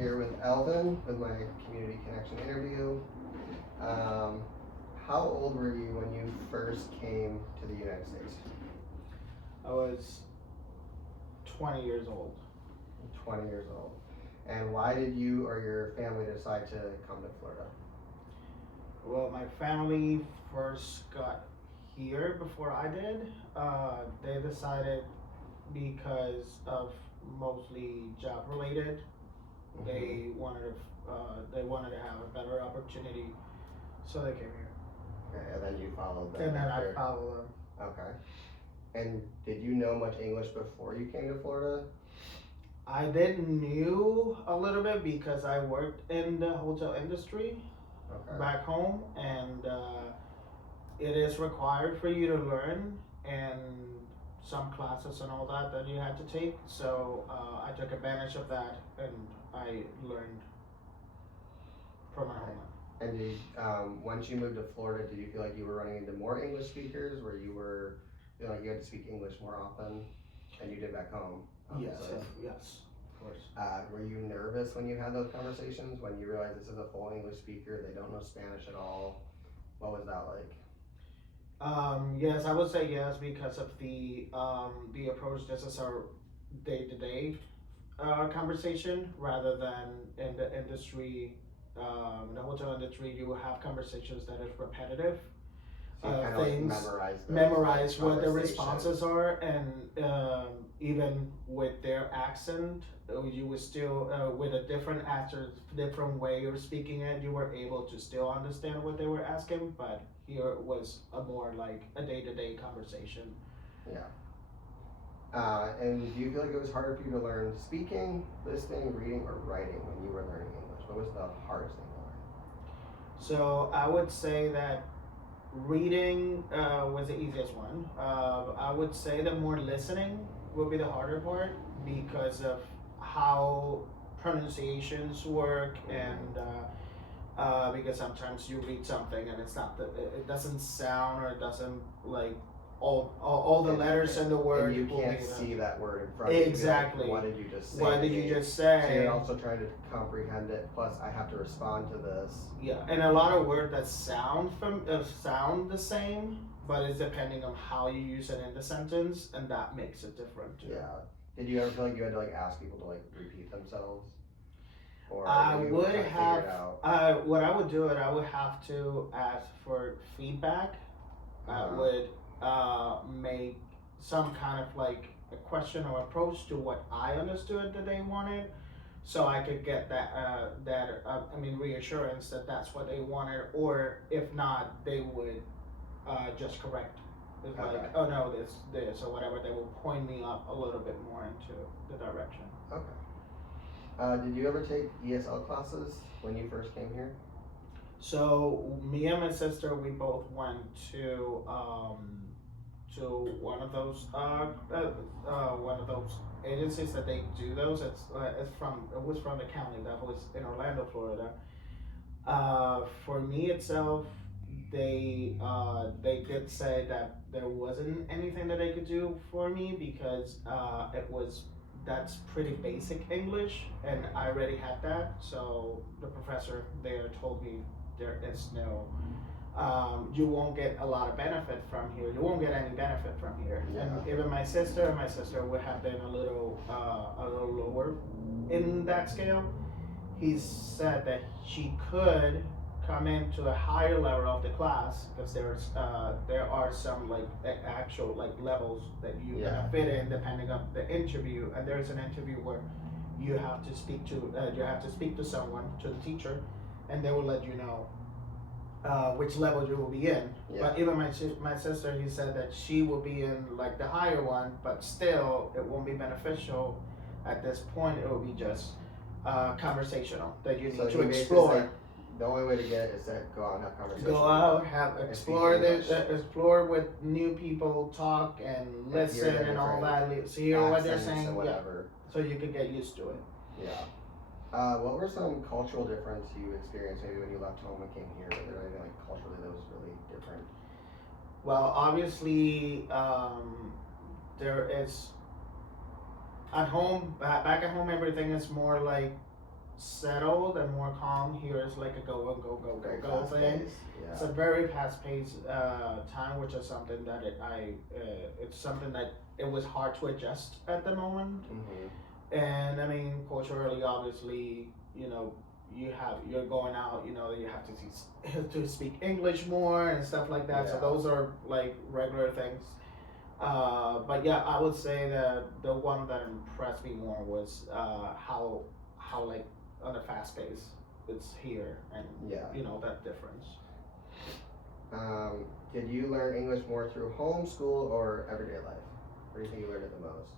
here with Elvin with my community connection interview. How old were you when you first came to the United States? I was 20 years old. 20 years old. And why did you or your family decide to come to Florida? Well, my family first got here before I did. They decided because of mostly job related. They wanted to have a better opportunity, so they came here. Okay, and then you followed them And then after. I followed them. Okay. And did you know much English before you came to Florida? I did knew a little bit because I worked in the hotel industry Okay. back home, and it is required for you to learn and some classes and all that you had to take. So I took advantage of that and I learned from my homeland. And did once you moved to Florida, did you feel like you were running into more English speakers, where you were feeling like you had to speak English more often than you did back home? Yes, obviously? yes, of course. Were you nervous when you had those conversations, when you realized this is a full English speaker, they don't know Spanish at all? What was that like? Yes, I would say yes because of the approach. This is our day to day conversation rather than in the industry. In the hotel industry, you will have conversations that is repetitive. So you kind of Things like memorize what the conversation. responses are, and even with their accent, you were still with a different accent, different way of speaking it, you were able to still understand what they were asking. But here it was a more like a day-to-day conversation. Yeah. And do you feel like it was harder for you to learn speaking, listening, reading, or writing when you were learning English? What was the hardest thing to learn? So I would say that reading was the easiest one. I would say that more listening would be the harder part because of how pronunciations work, and because sometimes you read something and it's not it doesn't sound, or it doesn't like all the letters in the word. And you can't see that word in front of exactly. you. Like, what did you just say? What did you just say? So you're also trying to comprehend it. Plus, I have to respond to this. Yeah, and a lot of words that sound the same, but it's depending on how you use it in the sentence, and that makes it different too. Yeah. Did you ever feel like you had to like ask people to like repeat themselves? Or I you would kind of have. figure it out? What I would do it. I would have to ask for feedback. I would make some kind of like a question or approach to what I understood that they wanted, so I could get that reassurance that that's what they wanted, or if not, they would just correct. It's Okay. like, oh no, this or whatever. They will point me up a little bit more into the direction. Okay. Did you ever take ESL classes when you first came here? So me and my sister, we both went to one of those agencies that they do those. It was from the county that was in Orlando, Florida. For me itself, they did say that there wasn't anything that they could do for me because that's pretty basic English, and I already had that. So the professor there told me there is no. You won't get a lot of benefit from here. You won't get any benefit from here. Yeah. And even my sister would have been a little lower in that scale. He said that she could come into a higher level of the class because there are some like actual like levels that you fit in depending on the interview, and there's an interview where you have to speak to someone, to the teacher, and they will let you know which level you will be in. Yeah. But even my sister, he said that she will be in like the higher one, but still it won't be beneficial at this point. It will be just conversational that you need to explore. The only way to get it is to go out and have conversation. Go out, explore with new people, talk and listen and all that. Hear what they're saying, and whatever. So you can get used to it. Yeah. What were some cultural differences you experienced maybe when you left home and came here? Was there anything like culturally that was really different? Well, obviously, there is at home, back at home, everything is more like settled and more calm. Here it's like a go and go Very go fast thing. paced, It's yeah. a very fast-paced time, which is something that it's something that it was hard to adjust at the moment. And I mean, culturally, obviously, you know, you're going out, you know, you have to to speak English more and stuff like that. So Yeah. those are like regular things. But yeah, I would say that the one that impressed me more was how like on a fast pace it's here, and Yeah. you know that difference. Did you learn English more through homeschool or everyday life? Where do you think you learned it the most?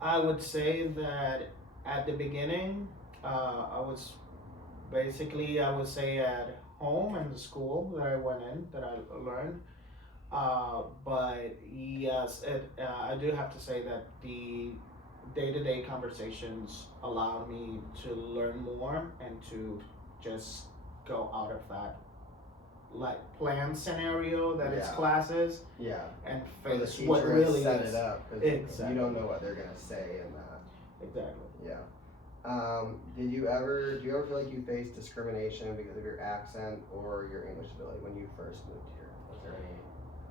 I would say that at the beginning, I was basically I would say at home and the school that I went in that I learned. But yes, I do have to say that the day-to-day conversations allowed me to learn more and to just go out of that like plan scenario that is Yeah. classes Yeah. and Or the face teacher what has really set is. it up because Exactly. you don't know what they're gonna say in that. Exactly. Yeah. Do you ever feel like you faced discrimination because of your accent or your English ability when you first moved here? Was there any?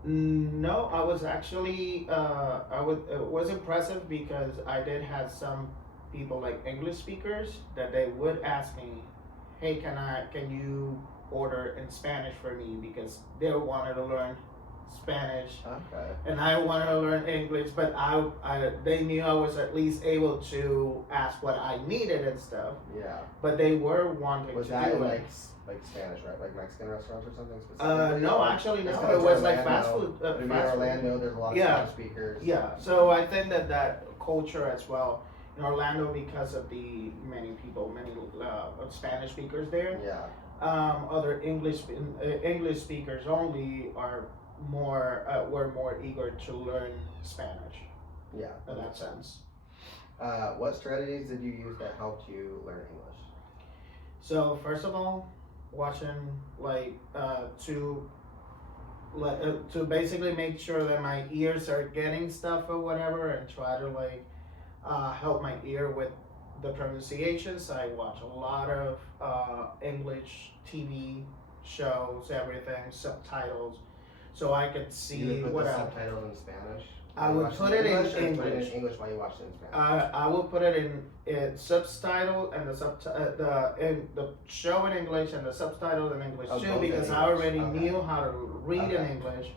No, I was actually it was impressive because I did have some people like English speakers that they would ask me, "Hey, can you order in Spanish for me?" Because they wanted to learn Spanish Okay. and I wanted to learn English, but they knew I was at least able to ask what I needed and stuff. Yeah. But they were wanting Was to that do in it. like Spanish, right? Like Mexican restaurants or something specifically? No, Or actually just no. 'cause It it's was like Orlando, fast food. But in Fast food. Orlando, there's a lot of Yeah. Spanish speakers. Yeah, so I think that culture as well in Orlando because of the many Spanish speakers there. Yeah. Other English speakers only are more were more eager to learn Spanish Yeah. in that sense. What strategies did you use that helped you learn English? So first of all, watching like to basically make sure that my ears are getting stuff or whatever, and try to like help my ear with the pronunciations. I watch a lot of English TV shows, everything, subtitles, so I could You see would put what the I. subtitles in Spanish? I while you would watched put in it in English, or put it English. in English while you watched it in Spanish? I will put it in subtitle and the show in English and the subtitles in English Oh, too, both in because I English. already Okay. knew how to read in Okay. English.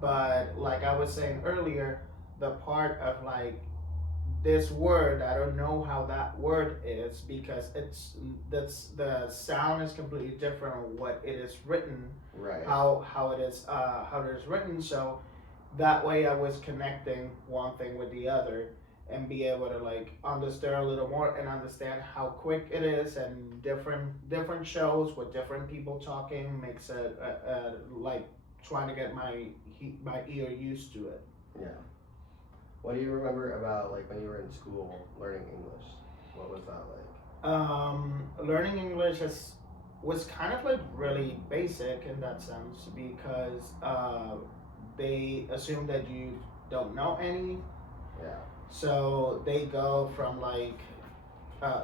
But like I was saying earlier, the part of like this word, I don't know how that word is because that's the sound is completely different on what it is written, Right. how it is written. So that way I was connecting one thing with the other and be able to like understand a little more and understand how quick it is, and different shows with different people talking makes it like trying to get my ear used to it. Yeah. What do you remember about like when you were in school learning English? What was that like? Learning English was kind of like really basic in that sense because they assume that you don't know any. Yeah. So they go from like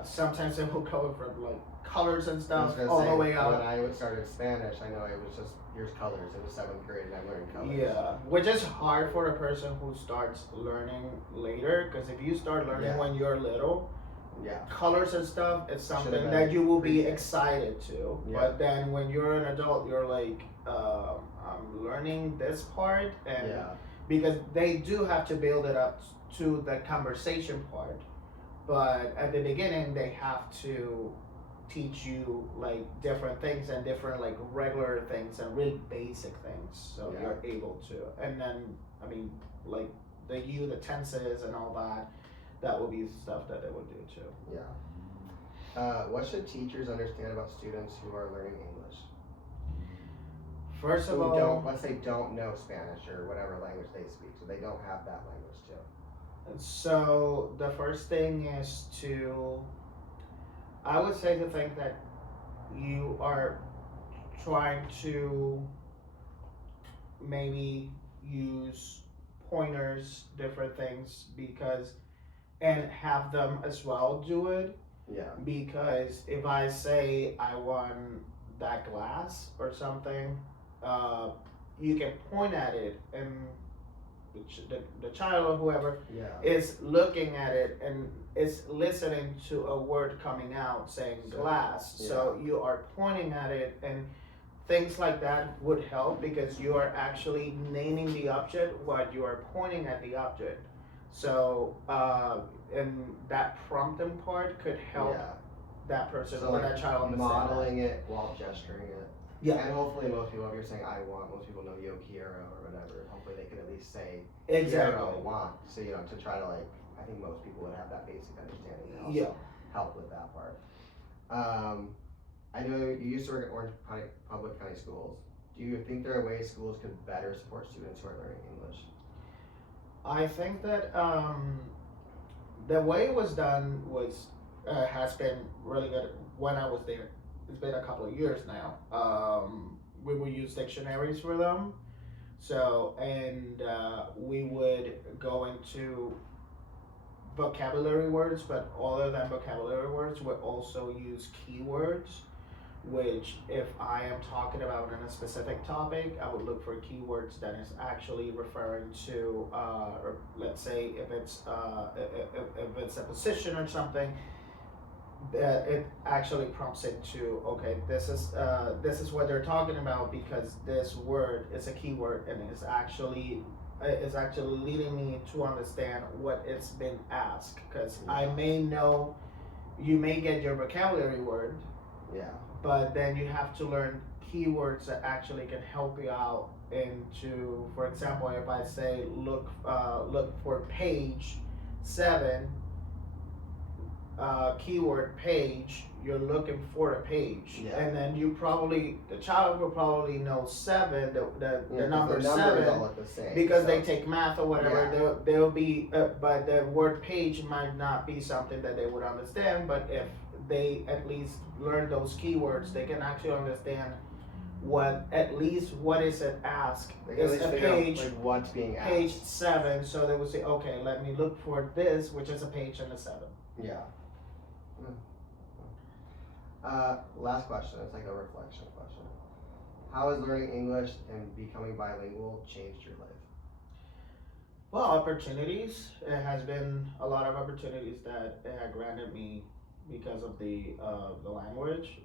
sometimes they will go from like colors and I was stuff gonna all say, the way when out. I started Spanish, I know it was just here's colors. It was 7th grade, and I learned colors. Yeah, which is hard for a person who starts learning later, because if you start learning Yeah. when you're little, Yeah. colors and stuff, it's something been that you will be pre-K. excited to. Yeah. But then when you're an adult, you're like, I'm learning this part, and Yeah. because they do have to build it up to the conversation part, but at the beginning they have to teach you like different things and different like regular things and really basic things, so Yeah. you're able to. And then I mean like the tenses and all that would be stuff that they would do too. Yeah. What should teachers understand about students who are learning English? First of Who all, don't, let's say, don't know Spanish or whatever language they speak, so they don't have that language too. so the first thing is I would say to think that you are trying to maybe use pointers, different things, because and have them as well do it, Yeah. Because if I say I want that glass or something, uh, you can point at it, and the child or whoever Yeah. is looking at it and is listening to a word coming out saying So, glass. yeah. So you are pointing at it, and things like that would help because you are actually naming the object while you are pointing at the object. So, and that prompting part could help Yeah. that person So or like that child understand modeling it while gesturing it. Yeah. And hopefully most people, if you're saying I want, most people know yo quiero or whatever. Hopefully they can at least say that. Exactly. quiero want. So to try to I think most people would have that basic understanding and also Yeah. help with that part. I know you used to work at Orange Public County Schools. Do you think there are ways schools could better support students who are learning English? I think that the way it was done has been really good when I was there. It's been a couple of years now. We would use dictionaries for them. So, and we would go into vocabulary words, but other than vocabulary words, we also use keywords. Which, if I am talking about in a specific topic, I would look for keywords that is actually referring to, or let's say if it's a position or something, that it actually prompts it to okay, this is what they're talking about because this word is a keyword and is actually leading me to understand what it's been asked because I may know you may get your vocabulary word. Yeah. But then you have to learn keywords that actually can help you out into, for example, if I say look for page 7, keyword page, you're looking for a page, Yeah. and then the child will probably know 7, the number the 7, all look the same, because so. they take math or whatever. Yeah. They'll be, but the word page might not be something that they would understand. But if they at least learn those keywords, they can actually understand what is it asked. Is a page what's being asked. Page 7, so they would say, okay, let me look for this, which is a page and a 7. Yeah. Last question. It's like a reflection question. How has learning English and becoming bilingual changed your life? Well, opportunities. It has been a lot of opportunities that it had granted me because of the language,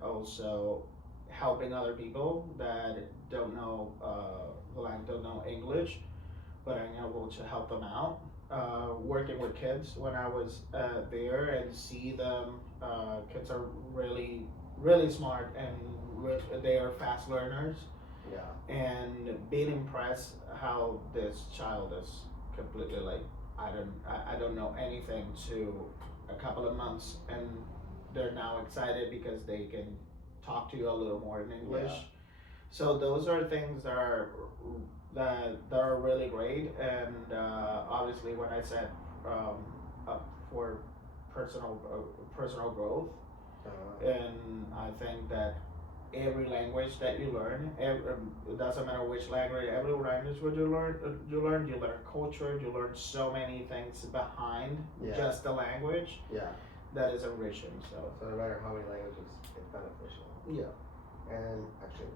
also helping other people that don't know don't know English, but I'm able to help them out. Working with kids when I was there and see them, kids are really really smart and they are fast learners. Yeah. And being impressed how this child is completely I don't know anything to a couple of months and they're now excited because they can talk to you a little more in English. Yeah. So those are things that are really great, and obviously when I said for personal growth, and I think that every language that you learn, it doesn't matter which language, every language you learn culture, you learn so many things behind just the language. Yeah. That is enriching. So no matter how many languages, it's beneficial. Yeah. And actually